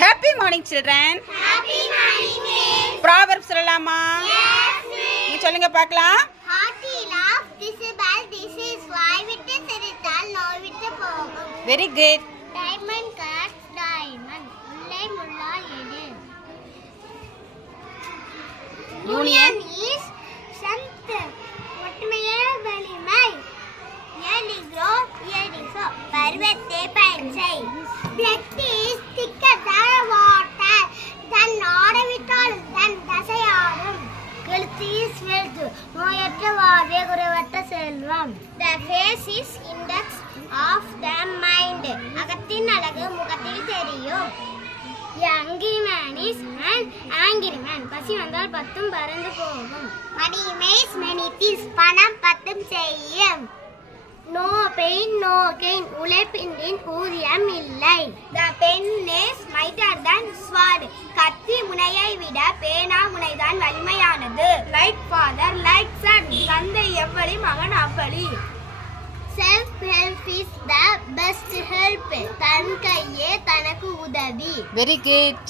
Happy morning children. Happy morning miss. Proverbs சொல்லலாமா? Yes miss. நீ சொல்லுங்க பார்க்கலாம். Hearty laugh, this is bad, this is why விட்டு சிரித்தால் நோய் விட்டு போகும். Very good. Diamond cuts diamond. முல்லை முள்ளால் எடு. Union is strength. ஒற்றுமையே வலிமை. Early grow, early sow. பருவத்தை பயன் செய். Blood is thicker than water. Than ஆடவிட்டால் than தசையாடும். Health is wealth. நோயற்ற வாழ்வே குறைவற்ற செல்வம். The face is index of the mind. அகத்தின் அழகு முகத்தில் தெரியும். Angry man is an angry man. பசி வந்தால் பத்தும் பறந்து போகும். Money makes many things. பணம் பத்தும் செய்யும். No pain, no gain. உழைப்பின் ஊதியம் இல்லை. The pen is mightier than sword. கத்தி முனையை விட பேனா முனைதான் வலிமையானது. Like father, like son. தந்தை எவ்வளி மகன் அவ்வளி. Self help is the best help. தன் கையே தனக்கு உதவி. Very good.